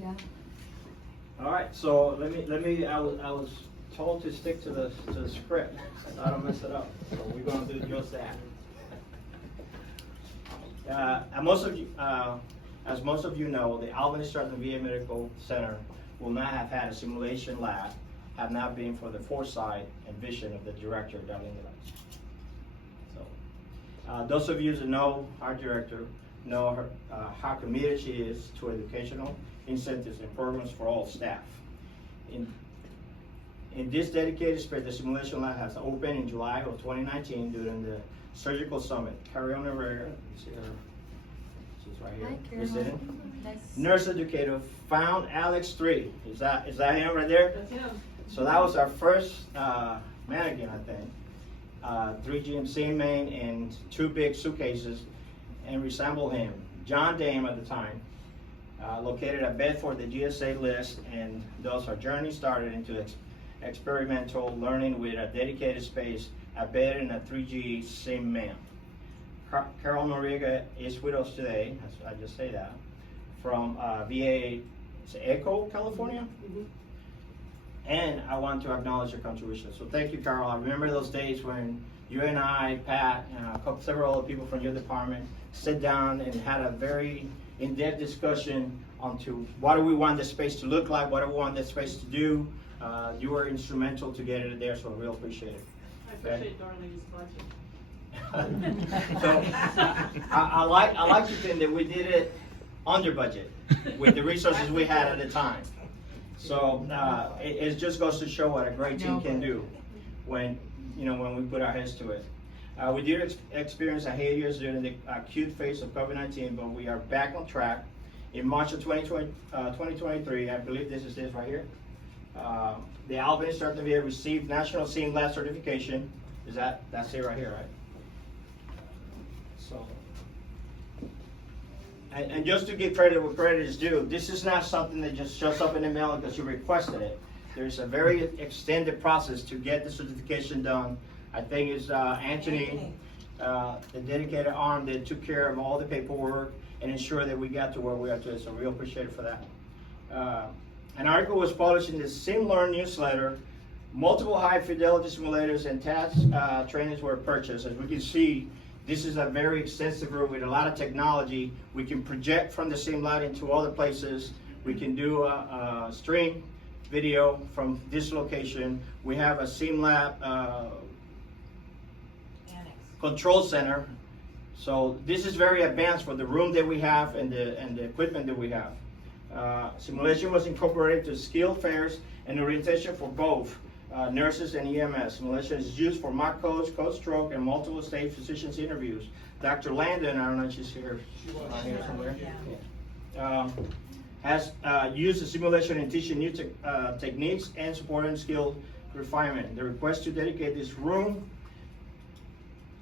Yeah. All right, so let me. I was told to stick to the script, so I don't mess it up. So we're gonna do just that. As most of you know, the Albany Stratton VA Medical Center will not have had a simulation lab, had not been for the foresight and vision of the director, Darlene Device. So, those of you that know our director know her, how committed she is to educational incentives and programs for all staff. In this dedicated spirit, the simulation lab has opened in July of 2019 during the surgical summit. Carol Rivera, she's right here. Hi, Carol. Visiting. Nice. Nurse educator found Alex 3. Is that him right there? That's him. So that was our first mannequin, I think. 3 GMC main and 2 big suitcases, and resembled him. John Dame at the time, located at Bedford, the GSA list, and thus our journey started into experimental learning with a dedicated space embedded in a 3G sim man. Carol Noriega is with us today, I just say that, from VA Echo, California. Mm-hmm. And I want to acknowledge your contribution. So thank you, Carol. I remember those days when you and I, Pat, and several other people from your department sit down and had a very in-depth discussion onto what do we want this space to look like, what do we want this space to do. You were instrumental to get it there, so I really appreciate it. I appreciate Darlene's budget. So I like to think that we did it under budget with the resources we had at the time. So it just goes to show what a great team can do when we put our heads to it. We did experience a hiatus during the acute phase of COVID-19, but we are back on track. In March of 2023, I believe this is it right here. The Albany Stratton VA received National SIM Lab certification. That's it right here, right? So, and just to give credit where credit is due, this is not something that just shows up in the mail because you requested it. There's a very extended process to get the certification done. I think it's Anthony, the dedicated arm that took care of all the paperwork and ensured that we got to where we are today. So we appreciate it for that. An article was published in the SimLearn newsletter. Multiple high fidelity simulators and task trainings were purchased. As we can see, this is a very extensive room with a lot of technology. We can project from the SimLab into other places. We can do a stream video from this location. We have a SimLab control center. So this is very advanced for the room that we have and the equipment that we have. Simulation was incorporated to skill fairs and orientation for both nurses and EMS. Simulation is used for mock codes, code stroke, and multiple stage physicians interviews. Dr. Landon, I don't know if she's here, here somewhere, has used the simulation in teaching new techniques and supporting skill refinement. The request to dedicate this room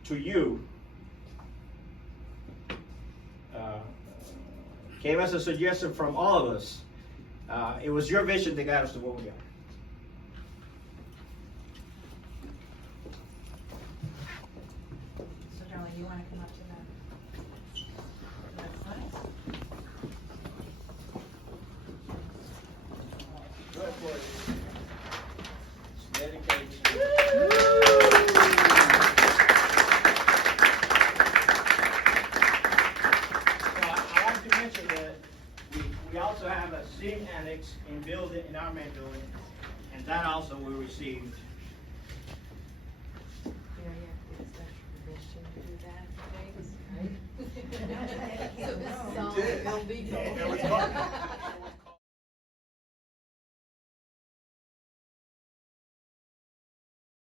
to you came as a suggestion from all of us. It was your vision that got us to what we are. So, Darlene, you want to come up to Good for you. It's dedication. I like to mention that we also have a SIM annex in our main building, and that also we received. So this is all